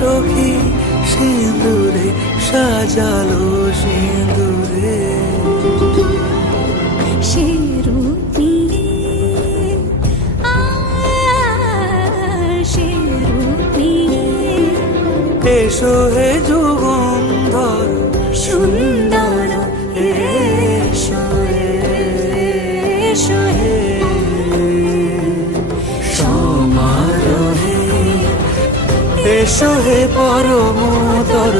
সখী সিঁদুরে সাজালো সিঁদুরে। সে রূপ নিয়ে, সে রূপ নিয়ে এসো হে যুগন্ধর সুন্দর, এসো এসো হে সমারোহে। এসো হে পরম তর